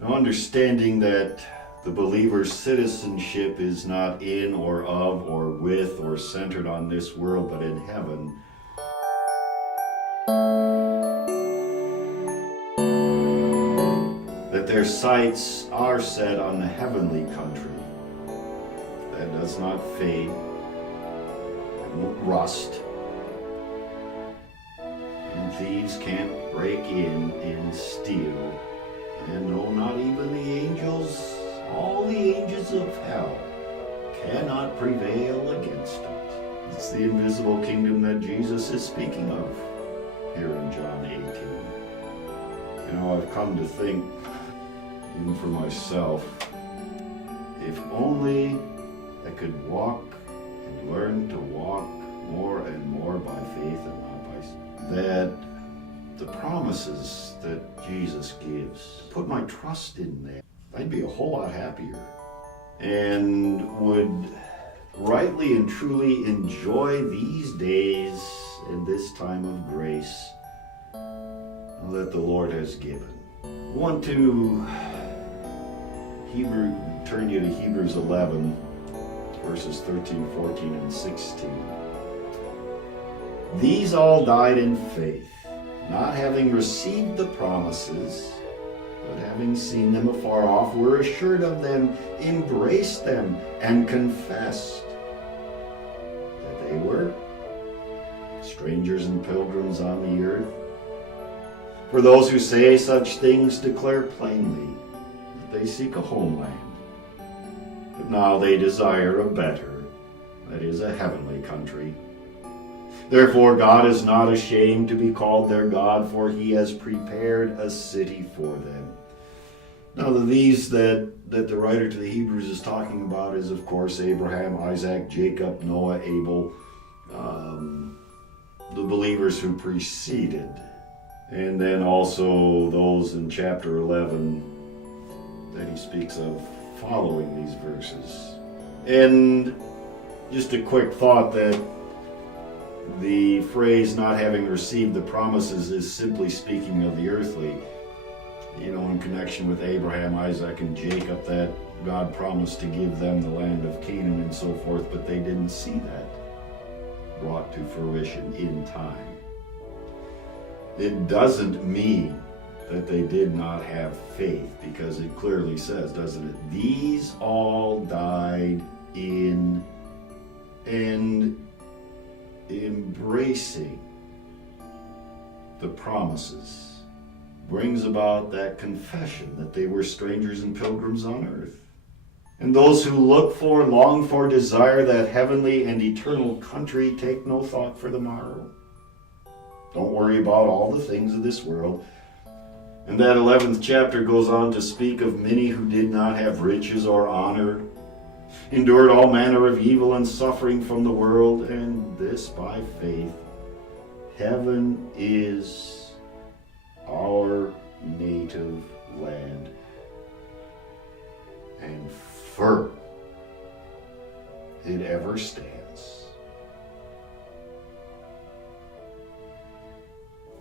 Now, understanding that the believer's citizenship is not in or of or with or centered on this world, but in heaven, that their sights are set on the heavenly country that does not fade and won't rust, and thieves can't break in and steal, and no, not even the angels, all the angels of hell cannot prevail against it. It's the invisible kingdom that Jesus is speaking of here in John 18. You know, I've come to think, even for myself, if only I could walk and learn to walk more and more by faith and not by sight, that the promises that Jesus gives, put my trust in them, I'd be a whole lot happier and would rightly and truly enjoy these days and this time of grace that the Lord has given. I want to turn you to Hebrews 11, verses 13, 14, and 16. These all died in faith, not having received the promises, but having seen them afar off, were assured of them, embraced them, and confessed that they were strangers and pilgrims on the earth. For those who say such things declare plainly that they seek a homeland, but now they desire a better, that is, a heavenly country. Therefore God is not ashamed to be called their God, for he has prepared a city for them. Now these that the writer to the Hebrews is talking about is, of course, Abraham, Isaac, Jacob, Noah, Abel, the believers who preceded. And then also those in chapter 11 that he speaks of following these verses. And just a quick thought that the phrase not having received the promises is simply speaking of the earthly, in connection with Abraham, Isaac, and Jacob, that God promised to give them the land of Canaan and so forth, but they didn't see that brought to fruition in time. It doesn't mean that they did not have faith, because it clearly says, doesn't it? These all died in and embracing the promises brings about that confession that they were strangers and pilgrims on earth. And those who look for, long for, desire that heavenly and eternal country take no thought for the morrow. Don't worry about all the things of this world. And that 11th chapter goes on to speak of many who did not have riches or honor, endured all manner of evil and suffering from the world, and this by faith. Heaven is our native land, and firm it ever stands,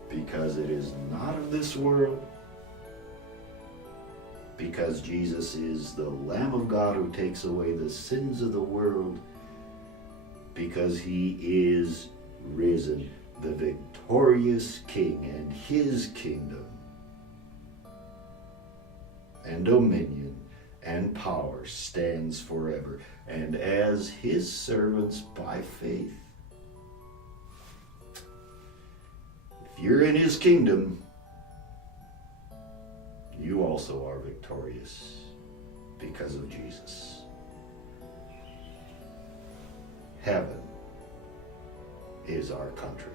because it is not of this world, because Jesus is the Lamb of God who takes away the sins of the world, because he is risen, the victorious King, and his kingdom and dominion and power stands forever. And as his servants by faith, if you're in his kingdom, you also are victorious because of Jesus. Heaven is our country.